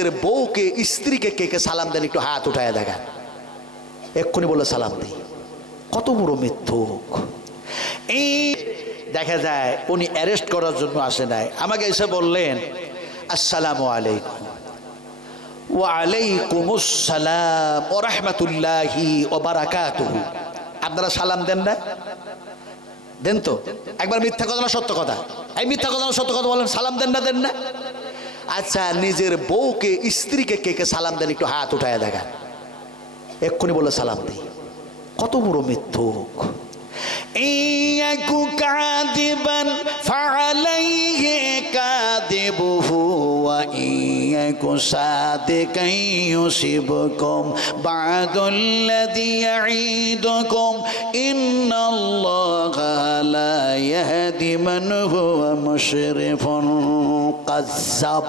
এর বউকে স্ত্রীকে কে কে সালাম দেন একটু হাত উঠায় দেখান। এক্ষুনি বলে সালাম দিই। কত বড় মিথ্যুক! এই দেখা যায় উনি অ্যারেস্ট করার জন্য আসে নাই, আমাকে এসে বললেন আসসালামু আলাইকুম। ওয়া আলাইকুমুস সালাম ওয়া রাহমাতুল্লাহি ওয়া বারাকাতুহু। আপনারা সালাম দেন না? দেন তো। একবার মিথ্যা কথা না সত্য কথা? এই মিথ্যা কথা না সত্য কথা বলেন, সালাম দেন না? দেন না? আচ্ছা, নিজের বউকে স্ত্রীকে কে কে সালাম দেন একটু হাত উঠায় দেখান। এক্ষুনি বলে সালাম দিই। কত বড় মিথ্যুক! ইয়াকু কাযিবান ফাআলাইহি কাযিবুহু ওয়া ইয়াকু সাদিকান ইউসিবকুম বা'দাল্লাযী ইয়াঈদুকুম ইন্নাল্লাহা লা ইয়াহদি মান হুয়া মুশরিফুন কাযযাব।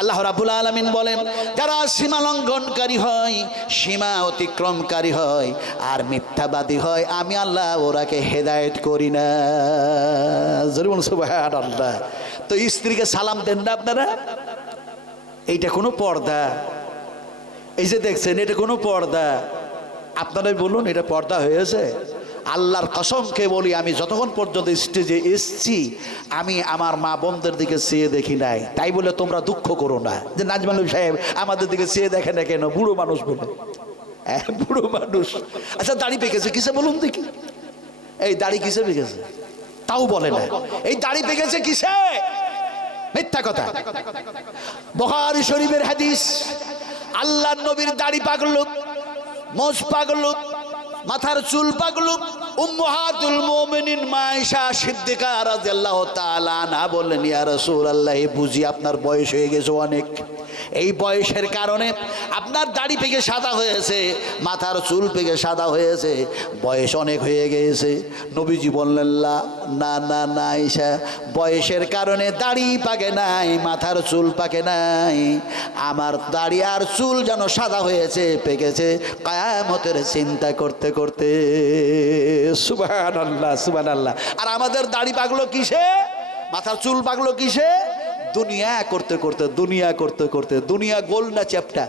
আল্লাহ রাব্বুল আলামিন বলেন, যারা সীমা লঙ্ঘনকারী হয়, সীমা অতিক্রমকারী হয় আর মিথ্যাবাদী হয়, আমি আল্লাহ ওরাকে হেদায়েত করি না। জোরে বলুন সুবহানাল্লাহ। তো স্ত্রীকে সালাম দেন না আপনারা? এইটা কোনো পর্দা? এই যে দেখছেন, এটা কোনো পর্দা? আপনারাই বলুন, এটা পর্দা হয়েছে? আল্লাহর কসমকে বলি, আমি যতক্ষণ পর্যন্ত স্টেজে এসছি আমি আমার মা বোনদের দিকে চেয়ে দেখি নাই। তাই বলে তোমরা দুঃখ করো না যে নাজমুল সাহেব আমাদের দিকে চেয়ে দেখে না কেন, বুড়ো মানুষ বলে। বুড়ো মানুষ। আচ্ছা, দাড়ি পেকেছে কিসে বলুন দেখি? এই দাড়ি কিসে পেকেছে তাও বলে না। এই দাড়ি পেকেছে কিসে? মিথ্যা কথা। বুখারী শরীফের হাদিস, আল্লাহর নবীর দাড়ি পাকলো, মোজ পাকলো, মাথার চুল পাকলো। উম্মাহাতুল মুমিনিন মা আয়েশা সিদ্দিকা রাদিয়াল্লাহু তাআলা আনহা বললেন, ইয়া রাসূলুল্লাহ, বুঝি আপনার বয়স হয়ে গেছে অনেক, এই বয়সের কারণে আপনার দাড়ি পেকে সাদা হয়েছে, মাথার চুল পেকে সাদা হয়েছে, বয়স অনেক হয়ে গেছে। নবীজি বললেন, না না না আয়েশা, বয়সের কারণে দাড়ি পাকে নাই, মাথার চুল পাকে নাই, আমার দাড়ি আর চুল যেন সাদা হয়েছে, পেকেছে কিয়ামতের চিন্তা করতে করতে। সুবহানাল্লাহ সুবহানাল্লাহ। আর আমাদের দাড়ি পাকলো কিসে, মাথার চুল পাকলো কিসে? দুনিয়া করতে করতে, দুনিয়া করতে করতে। দুনিয়া গোল না চ্যাপ্টা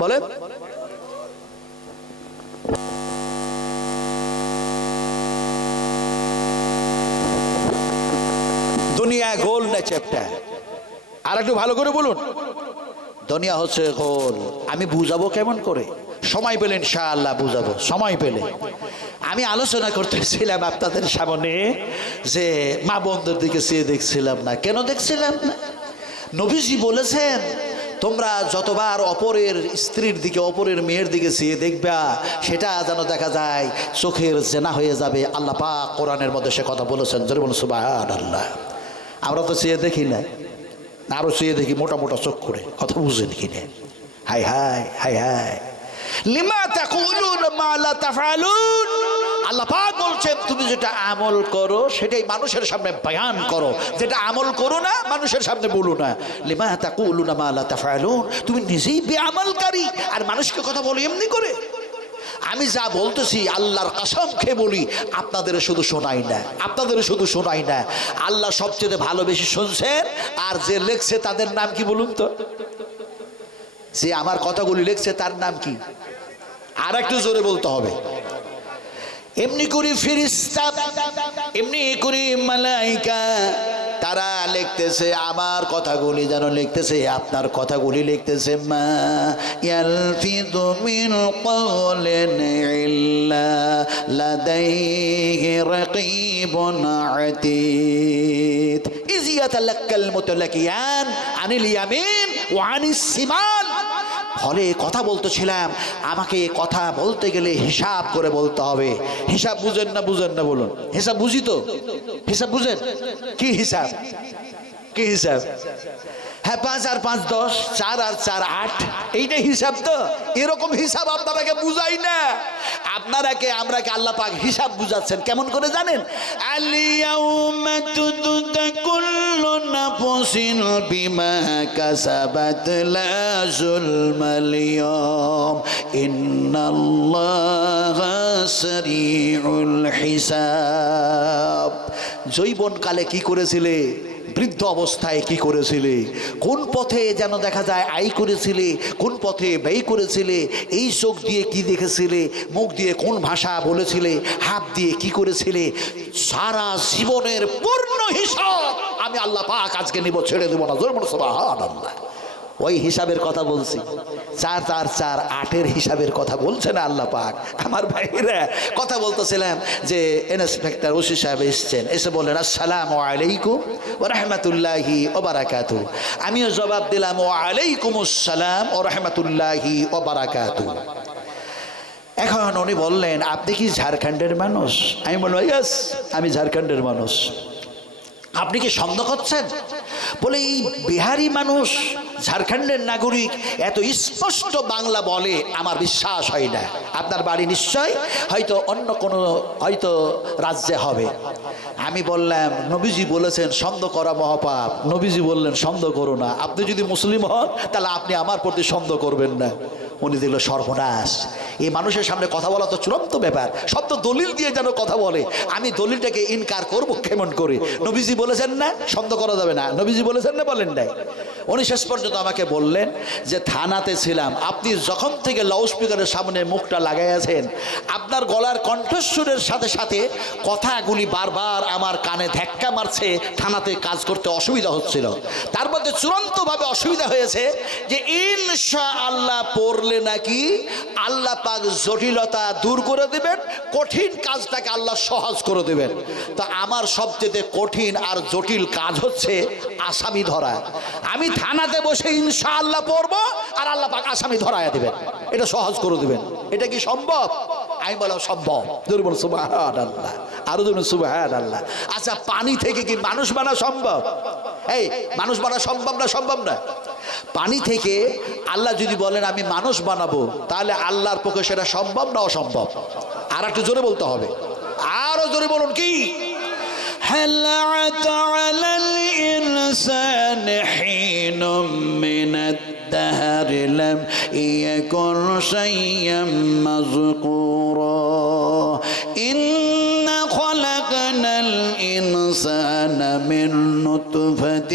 বলেন? দুনিয়া গোল না চ্যাপ্টা? আর একটু ভালো করে বলুন। দুনিয়া হচ্ছে গোল। আমি বুঝাবো কেমন করে? সময় পেলে ইনশাআল্লাহ বুঝাবো, সময় পেলে। আমি আলোচনা করতেছিলাম আপনাদের সামনে যে মা বোনদের দিকে চেয়ে দেখছিলাম না। কেন দেখছিলাম না? নবীজি বলেছেন, তোমরা যতবার অপরের স্ত্রীর দিকে, অপরের মেয়ের দিকে চেয়ে দেখবা, সেটা যেন দেখা যায় চোখের জেনা হয়ে যাবে। আল্লাহ পাক কোরআনের মধ্যে সে কথা বলেছেন। জোরে বলুন সুবহানাল্লাহ। আমরা তো চেয়ে দেখি না, আরো চেয়ে দেখি মোটা মোটা চোখ করে। কথা বুঝেন কিনা? হাই হাই হাই হাই, লিমা তাকুলুনা মা লা তাফআলুন। আল্লাহ পাক বলছেন, তুমি যেটা আমল করো সেটাই মানুষের সামনে বয়ান করো, যেটা আমল করো না মানুষের সামনে বলো না। লিমা তাকুলুনা মা লা তাফআলুন, তুমি নিজেই বেআমলকারী আর মানুষকে কথা বলো এমনি করে। আমি যা বলতেছি আল্লাহর কসম খেয়ে বলি, আপনাদের শুধু শোনাই না, আপনাদের শুধু শোনাই না, আল্লাহ সবচেয়ে ভালো বেশি শুনছেন। আর যে লেখছে তাদের নাম কি বলুন তো? যে আমার কথাগুলি লিখছে তার নাম কি? আর একটু জোরে বলতে হবে। এমনি করে ফেরেশতা, এমনি করে মালাইকা, তারা লিখতেছে আমার কথাগুলি, যেন লিখতেছে আপনার কথাগুলি লিখতেছে। মা ইয়ালফিযু মিন কওলিন ইল্লা লাদাইহি রাকীবুন আতীদ ইয ইয়াতালাক্কাল মুতালাকিয়ান আনিল ইয়ামিন ওয়া আনিস শিমাল। ফলে কথা বলতেছিলাম, আমাকে কথা বলতে গেলে হিসাব করে বলতে হবে। হিসাব বুঝেন না? বুঝেন না বলুন। হিসাব বুঝি তো? হিসাব বুঝেন? কি হিসাব? কি হিসাব? হ্যাঁ, 5 আর 5 10, 4 আর 4 8, এইটা হিসাব তো। এরকম হিসাব আপনারাকে বুঝাই না। আপনারাকে আমরাকে আল্লাহ পাক হিসাব বুঝাচ্ছেন কেমন করে জানেন? আল-ইয়াউমা তুজজা কুল্লু নাফসিন বিমা কাসাবাত লা যুলমাল ইয়াওম ইন্নাল্লাহা সারিউল হিসাব। জৈবন কালে কি করেছিলে বৃদ্ধ অবস্থায় কি করেছিলে, কোন পথে যেন দেখা যায় আয় করেছিলে, কোন পথে ব্যয় করেছিলে, এই চোখ দিয়ে কি দেখেছিলে, মুখ দিয়ে কোন ভাষা বলেছিলে, হাত দিয়ে কি করেছিলে, সারা জীবনের পূর্ণ হিসাব আমি আল্লাহ পাক আজকে নিব, ছেড়ে দেবো না। জোরে বলো সুবহানাল্লাহ। ওই হিসাবের কথা বলছি, 4 4 4 8-এর হিসাবের কথা বলছে না আল্লাহ পাক। আমার ভাইরা কথা বলতেছিলাম যে ইন্সপেক্টর ওসি সাহেব এসছেন, এসে বললেন আসসালামু আলাইকুম ওয়া রাহমাতুল্লাহি ওয়া বারাকাতুহু। আমিও জবাব দিলাম ওয়া আলাইকুমুস সালাম ওয়া রাহমাতুল্লাহি ওয়া বারাকাতুহু। এখন উনি বললেন আপনি কি ঝাড়খণ্ডের মানুষ? আমি বললাম ইয়েস, আমি ঝাড়খণ্ডের মানুষ। আপনি কি সন্দেহ করছেন? বলে এই বিহারি মানুষ ঝাড়খণ্ডের নাগরিক এত স্পষ্ট বাংলা বলে আমার বিশ্বাস হয় না। আপনার বাড়ি নিশ্চয় হয়তো অন্য কোনো হয়তো রাজ্যে হবে। আমি বললাম নবীজি বলেছেন সন্দেহ করা মহাপাপ। নবীজি বললেন সন্দেহ করো না, আপনি যদি মুসলিম হন তাহলে আপনি আমার প্রতি সন্দেহ করবেন না। উনি দিল সর্বনাশ, এই মানুষের সামনে কথা বলা তো চূড়ান্ত ব্যাপার, সব তো দলিল দিয়ে যেন কথা বলে, আমি দলিলটাকে ইনকার করবো কেমন করে? নবীজি বলেছেন না সন্দেহ করা যাবে না, নবীজি বলেছেন না, বলেন নাই? উনি শেষ পর্যন্ত আমাকে বললেন যে থানাতে ছিলাম, আপনি যখন থেকে লাউডস্পিকারের সামনে মুখটা লাগাইয়াছেন আপনার গলার কণ্ঠস্বরের সাথে সাথে কথাগুলি বারবার আমার কানে ধাক্কা মারছে, থানাতে কাজ করতে অসুবিধা হচ্ছিল। তার মধ্যে চূড়ান্তভাবে অসুবিধা হয়েছে যে ইনশাআল্লাহ পড়লে নাকি আল্লাহ পাক জটিলতা দূর করে দেবেন, কঠিন কাজটাকে আল্লাহ সহজ করে দেবেন। তো আমার সবচেয়ে কঠিন আর জটিল কাজ হচ্ছে আসামি ধরা। আমি থানাতে বসে ইনশাআল্লাহ পড়বো আর আল্লাহ পাক আসামি ধরায়া দিবেন, এটা সহজ করে দিবেন। এটা কি সম্ভব? আমি বললাম সম্ভব। দুর্বল সুবহানাল্লাহ, আরো দুর্বল সুবহানাল্লাহ। আচ্ছা পানি থেকে কি মানুষ বানা সম্ভব? এই মানুষ বানা সম্ভব না? সম্ভব না। পানি থেকে আল্লাহ যদি বলেন আমি মানুষ বানাবো, তাহলে আল্লাহর পক্ষে সেটা সম্ভব না অসম্ভব? আর একটু জোরে বলতে হবে, আরো জোরে বলুন। কি هل أتى على الإنسان حين من الدهر لم يكن شيئا مذكورا إنا خلقنا الإنسان من نطفة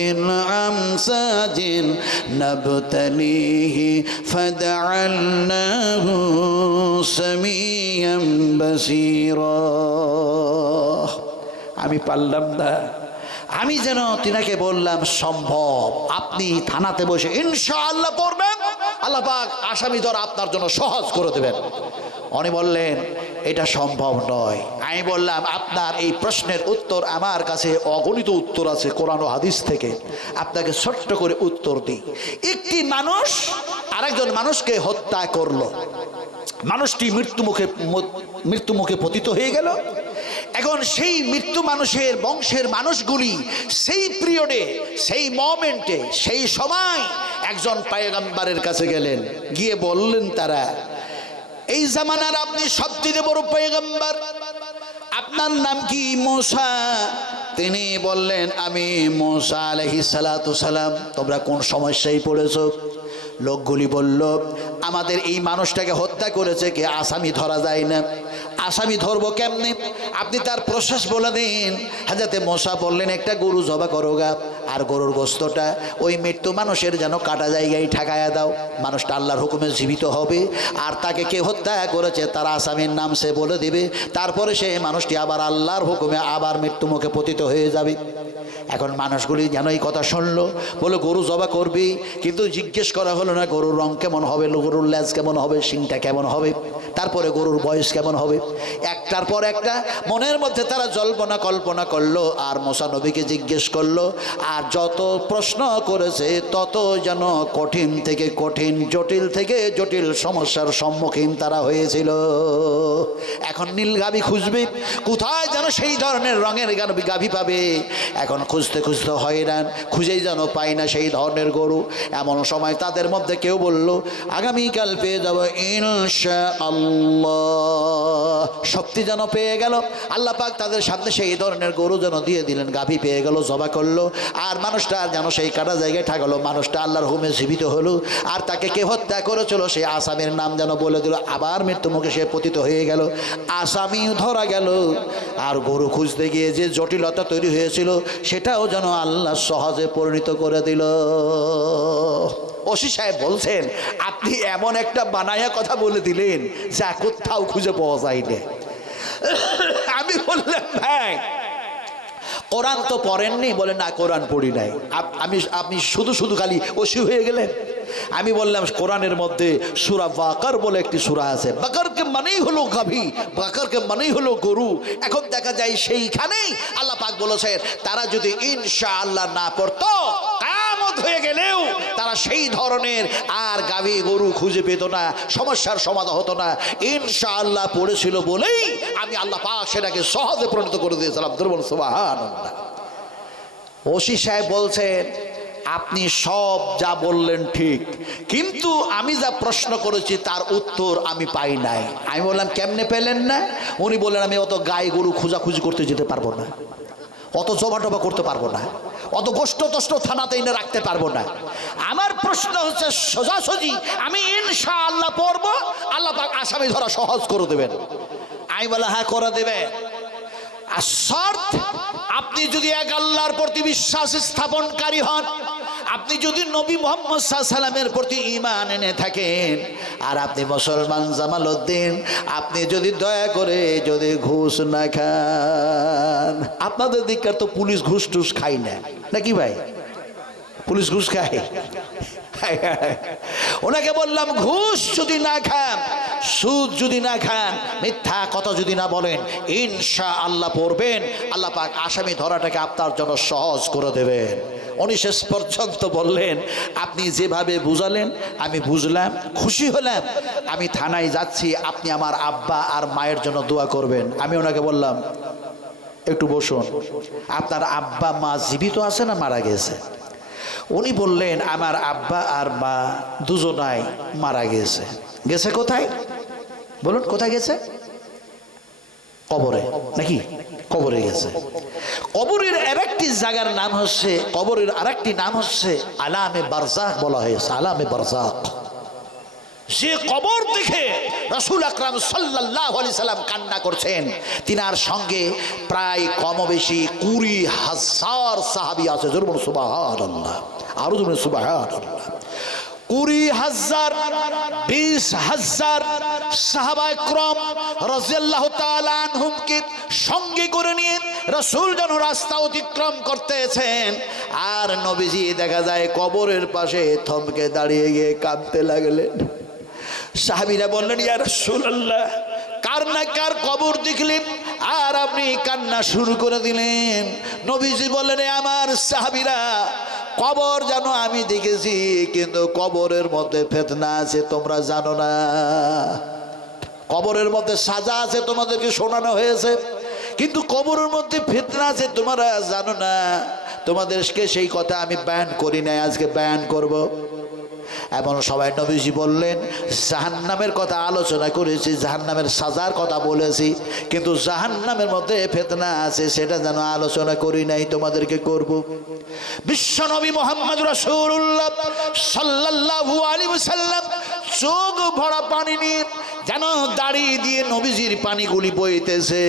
أمشاج نبتليه فجعلناه سميعا بصيرا। আমি পারলাম না, আমি যেন তিনাকে বললাম সম্ভব। আপনি থানাতে বসে ইনশাআল্লাহ পড়বেন, আল্লাহ পাক আসামি ধরা আপনার জন্য সহজ করে দেবেন। উনি বললেন এটা সম্ভব নয়। আমি বললাম আপনার এই প্রশ্নের উত্তর আমার কাছে অগণিত উত্তর আছে কোরআন ও হাদিস থেকে, আপনাকে ছোট্ট করে উত্তর দিই। একটি মানুষ আরেকজন মানুষকে হত্যা করলো, মানুষটি মৃত্যুমুখে পতিত হয়ে গেল। এখন সেই মৃত্যু মানুষের বংশের মানুষগুলি সেই পিরিয়ডে, সেই মোমেন্টে, সেই সময় একজন পয়গম্বরের কাছে গেলেন, গিয়ে বললেন তারা এই জামানার আপনি সবচেয়ে বড় পয়গম্বর, আপনার নাম কি? মুসা। তিনি বললেন আমি মুসা আলাইহিস সালাতু সালাম। তোমরা কোন সমস্যায় পড়েছো? লোকগুলি বলল আমাদের এই মানুষটাকে হত্যা করেছে কে, আসামি ধরা যায় না। আসামি ধরবো কেমনে? আপনি তার প্রসেস বলে দিন। হাজরতে মুসা বললেন একটা গরু জবা করো গা, আর গরুর গোস্তটা ওই মৃত্যু মানুষের যেন কাটা জায়গায় ঠেকায়া দাও, মানুষটা আল্লাহর হুকুমে জীবিত হবে, আর তাকে কে হত্যা করেছে তার আসামির নাম সে বলে দিবে, তারপরে সে মানুষটি আবার আল্লাহর হুকুমে আবার মৃত্যুমুখে পতিত হয়ে যাবে। এখন মানুষগুলি যেন এই কথা শুনলো, বলে গরু জবা করবি, কিন্তু জিজ্ঞেস করা হলো না গরুর রং কেমন হবে, গরুর লেজ কেমন হবে, শিংটা কেমন হবে, তারপরে গরুর বয়স কেমন হবে। একটার পর একটা মনের মধ্যে তারা জল্পনা কল্পনা করলো, আর মুসা নবীকে জিজ্ঞেস করলো, আর যত প্রশ্ন করেছে তত যেন কঠিন থেকে কঠিন, জটিল থেকে জটিল সমস্যার সম্মুখীন তারা হয়েছিল। এখন নীল গাভী খুঁজবে, কোথায় যেন সেই ধরনের রঙের গাভী পাবে। এখন খুঁজতে খুঁজতে হয়রান, খুঁজেই যেন পাই না সেই ধরনের গরু। এমন সময় তাদের মধ্যে কেউ বলল আগামীকাল পেয়ে যাব ইনশাআল্লাহ। সত্যি যেন পেয়ে গেল। আল্লাহ পাক তাদের সামনে সেই ধরনের গরু যেন দিয়ে দিলেন, গাভী পেয়ে গেল, জবা করলো। আর মানুষটা যেন সেই কাটা জায়গায় ঠাকালো, মানুষটা আল্লাহর হুকুমে জীবিত হলো। আর তাকে কে হত্যা করেছিল সেই আসামির নাম যেন বলে দিল, আবার মৃত্যু মুখে সে পতিত হয়ে গেল, আসামিও ধরা গেল। আর গরু খুঁজতে গিয়ে যে জটিলতা তৈরি হয়েছিল সেটাও যেন আল্লাহ সহজে পরিণত করে দিল। ওসি সাহেব বলছেন, আপনি এমন একটা বানায়া কথা বলে দিলেন যা কোথাও খুঁজে পাওয়া যায়নি। আমি বললাম, ভাই কোরআন তো পড়েননি? বলে না, কোরআন পড়ি নাই। আপনি শুধু শুধু খালি ওসি হয়ে গেলেন। আমি বললাম, কোরআনের মধ্যে সূরা বাকার বলে একটি সূরা আছে। বাকারকে মানেই হলো গাভী, বাকারকে মানেই হলো গরু। এখন দেখা যায় সেইখানেই আল্লাহ পাক বলেছেন, তারা যদি ইনশাআল্লাহ না পড়তো, কিয়ামত হয়ে গেলেও তারা সেই ধরনের আর গাভী গরু খুঁজে পেত না, সমস্যার সমাধান হতো না। ইনশাআল্লাহ পড়েছিল বলেই আমি আল্লাহ পাক সেটাকে সহজে পরিণত করে দিয়েছিলাম। দুর্বল সুবহানাল্লাহ। ওসি সাহেব বলছেন, আপনি সব যা বললেন ঠিক, কিন্তু আমি যা প্রশ্ন করেছি তার উত্তর আমি পাই নাই। আমি বললাম, কেমনে পেলেন না? উনি বললেন, আমি অত গাই গরু খোঁজাখুঁজি করতে যেতে পারবো না, অত জবা টবা করতে পারবো না, অত গোষ্ঠ তষ্ট থানাতে এনে রাখতে পারবো না। আমার প্রশ্ন হচ্ছে সোজাসুজি, আমি ইনশাআল্লাহ পড়বো, আল্লাহ পাক আসামি ধরা সহজ করে দেবেন। আমি বলা, হ্যাঁ করে দেবে। আর শর্ত, আপনি যদি এক আল্লাহর প্রতি বিশ্বাস স্থাপনকারী হন, আপনি যদি নবী মুহাম্মদ সাল্লাল্লাহু আলাইহি সাল্লামের প্রতি ঈমান এনে থাকেন, আর আপনি মুসলমান জামালউদ্দিন, আপনি যদি দয়া করে যদি ঘুষ না খান। আপনাদের দিককার তো পুলিশ ঘুষ টুস খায় না নাকি ভাই? পুলিশ ঘুষ খায়? ওনাকে বললাম, ঘুষ যদি না খান, সুদ যদি না খান, মিথ্যা কথা যদি না বলেন, ইনশাআল্লাহ পড়বেন, আল্লাহ পাক আসামি ধরাটাকে আপনার জন্য সহজ করে দেবেন। উনি শেষ পর্যন্ত বললেন, আপনি যেভাবে বুঝালেন আমি বুঝলাম, খুশি হলাম, আমি থানায় যাচ্ছি, আপনি আমার আব্বা আর মায়ের জন্য দোয়া করবেন। আমি ওনাকে বললাম, একটু বসুন, আপনার আব্বা মা জীবিত আছে না মারা গেছে? উনি বললেন, আমার আব্বা আর মা দুজনাই মারা গেছে। গেছে কোথায় বলুন? কোথায় গেছে? কবরে নাকি? কবরে গেছে। কবরের আরেকটি জায়গার নাম হচ্ছে, কবরের আরেকটি নাম হচ্ছে আলামে বারজাখ বলা হয়েছে। আলামে বারজাখ, যে কবর দেখে রাসূল আকরাম সাল্লাল্লাহু আলাইহি সাল্লাম কান্না করছেন, তিনার সঙ্গে প্রায় কম বেশি 20,000 সাহাবী আছে। জোরে বলুন সুবহানাল্লাহ, আরো জোরে সুবহানাল্লাহ। 20,000 20,000 সাহাবায়ে کرام রাদিয়াল্লাহু তাআলা আনহুমকে সঙ্গে করে নিয়ে রাসূল যেন রাস্তা অতিক্রম করতেছেন, আর নবীজি দেখা যায় কবরের পাশে থমকে দাঁড়িয়ে গিয়ে কাঁদতে লাগলেন। সাহাবীরা বললেন, ইয়া রাসূলুল্লাহ, কার না কার কবর দেখলেন আর আপনি কান্না শুরু করে দিলেন। নবীজি বললেন, আমার সাহাবীরা, কবর জানো আমি দেখেছি, কিন্তু কবরের মধ্যে ফিতনা আছে, তোমরা জানো না। কবরের মধ্যে সাজা আছে, তোমাদেরকে শোনানো হয়েছে, কিন্তু কবরের মধ্যে ফিতনা আছে, তোমরা জানো না। তোমাদেরকে সেই কথা আমি বয়ান করি নাই, আজকে বয়ান করব। এমন সবাই নবীজি বললেন, জাহান্নামের কথা আলোচনা করেছি, জাহান্নামের সাজার কথা বলেছি, কিন্তু জাহান্নামের মধ্যে ফিতনা আছে সেটা যেন আলোচনা করি নাই, তোমাদেরকে করব। বিশ্বনবী মুহাম্মদ রাসূলুল্লাহ সাল্লাল্লাহু আলাইহি ওয়াসাল্লাম চোখ ভরা পানি নিয়ে যেন দাঁড়িয়ে দিয়ে নবীজির পানিগুলি বইতেছে।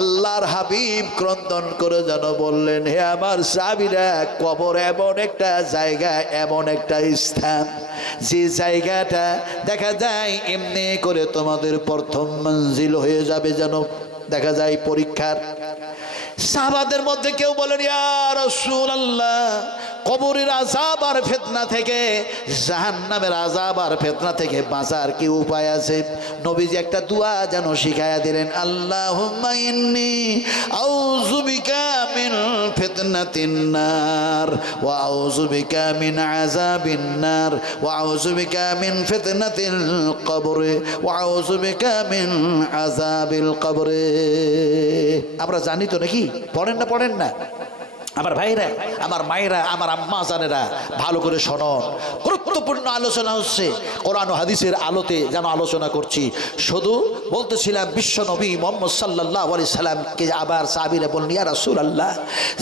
আল্লাহর হাবিব ক্রন্দন করে যেন বললেন, হে আমার সাহাবীরা, কবর এমন একটা জায়গা, এমন একটা স্থান, যে জায়গাটা দেখা যায় এমনি করে তোমাদের প্রথম মঞ্জিল হয়ে যাবে, যেন দেখা যায় পরীক্ষার। সাহাবাদের মধ্যে কেউ বলেন, ইয়া রাসূলুল্লাহ, কবরের আযাব আর ফিতনা থেকে, জাহান্নামের আযাব আর ফিতনা থেকে বাঁচার কি উপায় আছে? নবীজি একটা দোয়া যেন শিখায়া দিলেন, আল্লাহুম্মা ইন্নী আউযু বিকা মিন ফিতনাতিন নার ওয়া আউযু বিকা মিন আযাবিন নার ওয়া আউযু বিকা মিন ফিতনাতিল কবর ওয়া আউযু বিকা মিন আযাবিল কবর। আমরা জানি তো নাকি? পড়েন না? পড়েন না? আমার ভাইরা, আমার মায়েরা, আমার আম্মা জানেরা, ভালো করে শোনন। গুরুত্বপূর্ণ আলোচনা হচ্ছে, কোরআন ও হাদিসের আলোতে যেন আলোচনা করছি। শুধু বলতেছিলাম বিশ্ব নবী মুহাম্মদ সাল্লাল্লাহু আলাইহি সাল্লামকে আবার সাহাবীরা বললেন, ইয়া রাসূলুল্লাহ,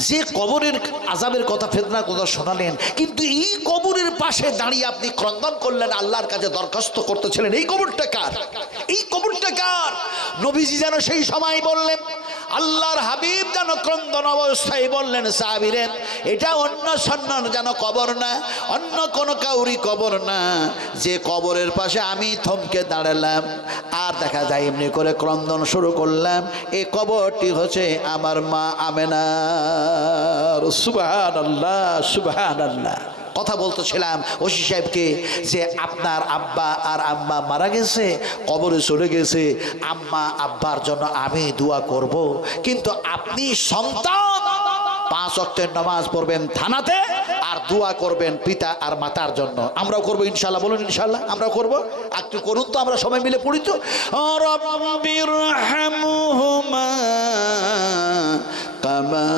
যে কবরের আযাবের কথা, ফিতনার কথা শোনালেন, কিন্তু এই কবরের পাশে দাঁড়িয়ে আপনি ক্রন্দন করলেন, আল্লাহর কাছে দরখাস্ত করতেছিলেন, এই কবরটা কার? এই কবরটা কার? নবীজি যেন সেই সময় বললেন, আল্লাহর হাবিব যেন ক্রন্দন অবস্থায় বললেন, সাহাবীরে, এটা অন্য সন্ন্যান যেন কবর না, অন্য কোনো কাউরি কবর না, যে কবরের পাশে আমি থমকে দাঁড়ালাম আর দেখা যায় এমনি করে ক্রন্দন শুরু করলাম, এই কবরটি হচ্ছে আমার মা আমেনার। সুবহানাল্লাহ, সুবহানাল্লাহ। কথা বলতেছিলাম ওসি সাহেবকে যে আপনার আব্বা আর আম্মা মারা গেছে, কবরে চলে গেছে, আম্মা আব্বার জন্য আমি দোয়া করব, কিন্তু আপনি সন্তান 5 ওয়াক্তের নামাজ পড়বেন থানাতে আর দোয়া করবেন পিতা আর মাতার জন্য। আমরাও করবো ইনশাআল্লাহ, বলুন ইনশাআল্লাহ আমরাও করবো। একটু করুন তো, আমরা সবাই মিলে পড়ি তো, রব্বিরহামহুমা কামা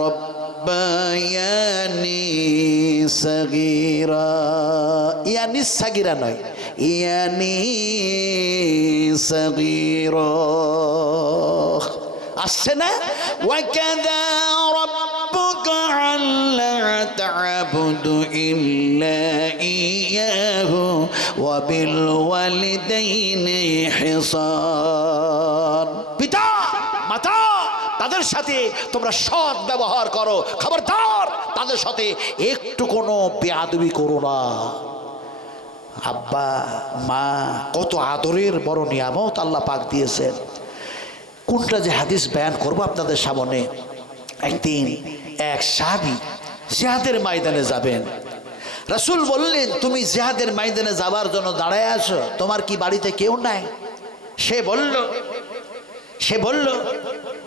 রব্বায়ানি সাগীরা। ইয়ানি সাগীরা নয়, ইয়ানি সাগীরা। আসছে না? ওয়াকাদা রাব্বুকা আল্লা তা'বুদু ইল্লা ইয়্যাহু ওয়া বিল ওয়ালিদাইনি ইহসান। পিতা মাতা তাদের সাথে তোমরা সৎ ব্যবহার করো, খবরদার তাদের সাথে একটু কোনো বেয়াদবি করো না। আব্বা মা কত আদরের বড় নিয়ামত আল্লাহ পাক দিয়েছেন। কোনটা যে হাদিস বয়ান করবো আপনাদের সামনে। একদিন এক সাহাবী জিহাদের ময়দানে যাবেন। রাসূল বললেন, তুমি জিহাদের ময়দানে যাবার জন্য দাঁড়ায় আছো, তোমার কি বাড়িতে কেউ নাই? সে বলল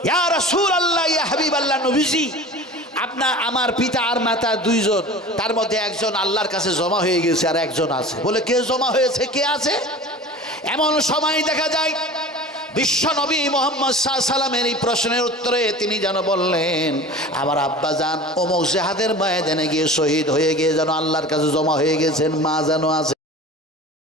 ইয়া রাসূলুল্লাহ, ইয়া হাবিবাল্লাহ, নবীজি, আমার পিতা আর মাতা দুইজন, তার মধ্যে একজন আল্লাহর কাছে জমা হয়ে গেছে আর একজন আছে। বলে, কে জমা হয়েছে, কে আছে? এমন সময় দেখা যায় বিশ্ব নবী মুহাম্মদ সাল্লাল্লাহু আলাইহি সাল্লামের এই প্রশ্নের উত্তরে তিনি যেন বললেন, আমার আব্বা জান অমুক জিহাদের ময়দানে গিয়ে শহীদ হয়ে গিয়ে যেন আল্লাহর কাছে জমা হয়ে গেছেন, মা যেন আছে।